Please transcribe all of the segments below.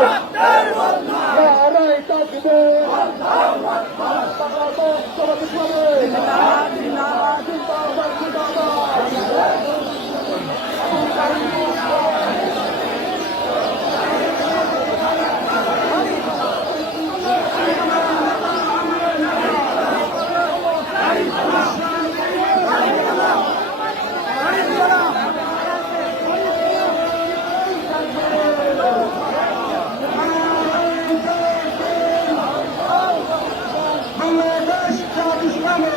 অন্যায় লড়াই থাকবে বাংলাদেশ সমাবেশ হবে। জিন্দাবাদ, জিন্দাবাদ। বাংলাদেশ ইসলামে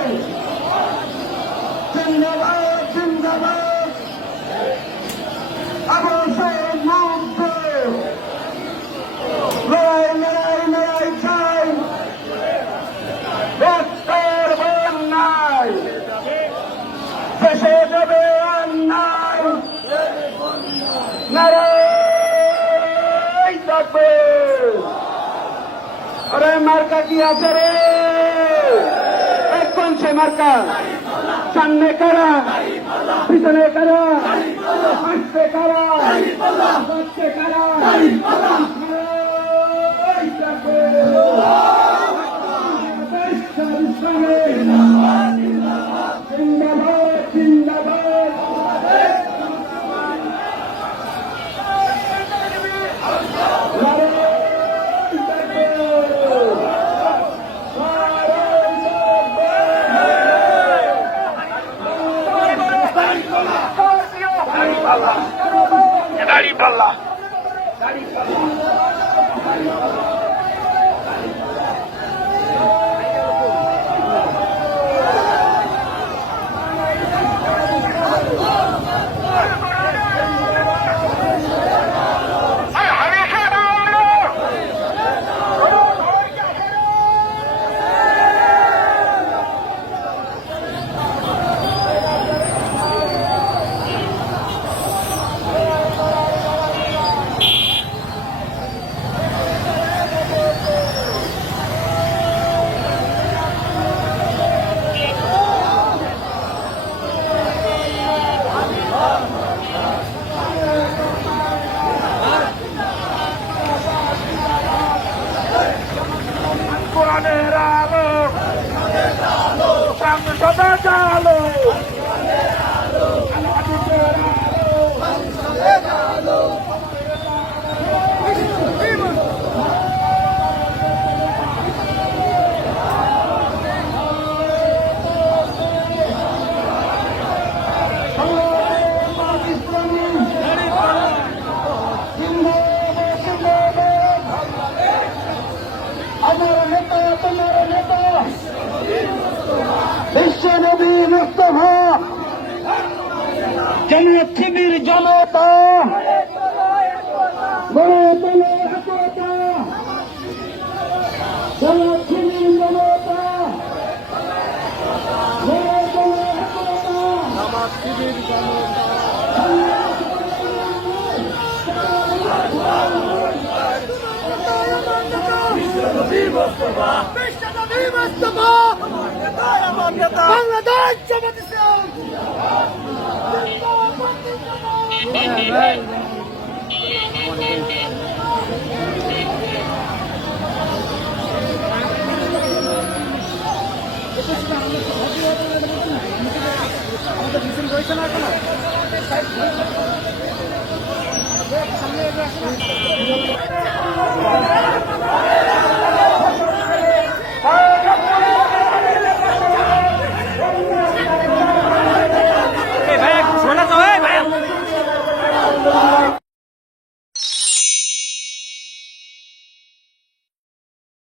জিন্দাবাদ জিন্দাবাদ আবাসের মুক্ত লড়াই লড়াই লড়াই চাই রক্তের বন্যায় দেশে যাবে অন্যায় লড়াই থাকবে আরে মার্কা কি আছে রে এখন সে মার্কা। সামনে কারা? পিছনে কারা? হাসতে কারা? কারা এই দেখো। জিন্দাবাদ জিন্দাবাদ দাঁড়িপাল্লা কোরআনের আলো। সংসদা চালো আমার নেতা তোমার নেতা বিশ্ব নবী জনতা শিবির জনতা। গড়ে জনতা। বাংলাদেশ জামাত ইসলাম একতা